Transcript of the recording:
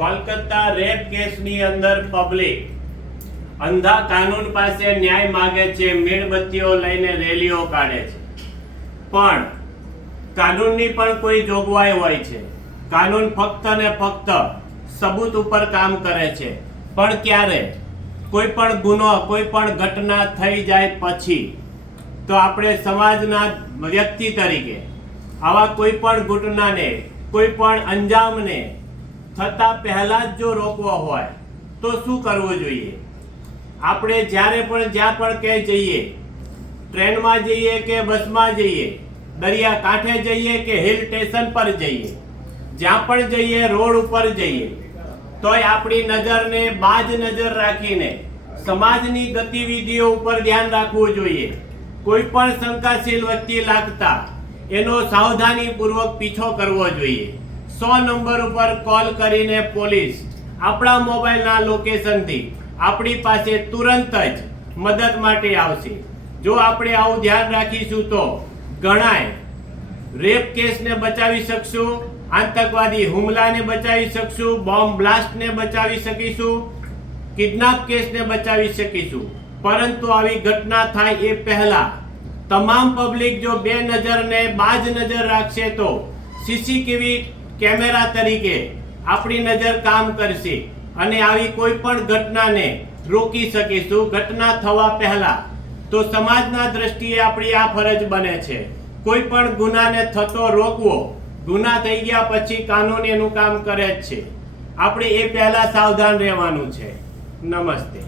Kolkata rape કેસની અંદર public અંધા કાનૂન પાસે ન્યાય માગે છે, મીણબત્તીઓ લઈને રેલીઓ કાઢે છે, પણ કાનૂનની પણ કોઈ જોગવાઈ હોય છે. કાનૂન ફક્ત ને ફક્ત સબૂત ઉપર કામ કરે છે, પણ ક્યારે કોઈ પણ ગુનો, કોઈ પણ ઘટના થઈ જાય પછી તો આપણે સમાજના વ્યક્તિ તરીકે આવા કોઈ પણ ઘટનાને, કોઈ પણ અંજામને થતા પહેલા જ જો રોકવો હોય તો શું કરવું જોઈએ? આપણે જ્યારે પણ જ્યાં પણ ક્યાંય જઈએ, ટ્રેનમાં જઈએ કે બસમાં જઈએ, દરિયા કાંઠે જઈએ કે હિલ સ્ટેશન પર જઈએ, જ્યાં પણ જઈએ, રોડ ઉપર જઈએ, તોય આપણી નજરને બાજ નજર રાખીને સમાજની ગતિવિધિઓ ઉપર ધ્યાન રાખવું જોઈએ. કોઈ પણ શંકાશીલ વ્યક્તિ લાગતા એનો સાવધાનીપૂર્વક પીછો કરવો જોઈએ. 100 નંબર ઉપર કોલ કરીને પોલીસ આપણા મોબાઈલના લોકેશનથી આપણી પાસે તુરંત જ મદદ માટે આવશે. જો આપણે આવું ધ્યાન રાખીશું તો ઘણાય રેપ કેસને બચાવી શકશું, આતંકવાદી હુમલાને બચાવી શકશું, બોમ્બ બ્લાસ્ટને બચાવી શકીશું, કિડનેપ કેસને બચાવી શકીશું. પરંતુ આવી ઘટના થાય એ પહેલા તમામ પબ્લિક જો બે નજરને બાજ નજર રાખશે તો સીસીટીવી કેમેરા તરીકે આપણી નજર કામ કરશે અને આવી કોઈ પણ ઘટનાને રોકી શકીશું. ઘટના થવા પહેલા તો સમાજના દ્રષ્ટિએ આપણી આ ફરજ બને છે કોઈ પણ ગુનાને થતો રોકવો. ગુના થઈ ગયા પછી કાનૂન એનું કામ કરે જ છે. આપણે એ પહેલા સાવધાન રહેવાનું છે. નમસ્તે.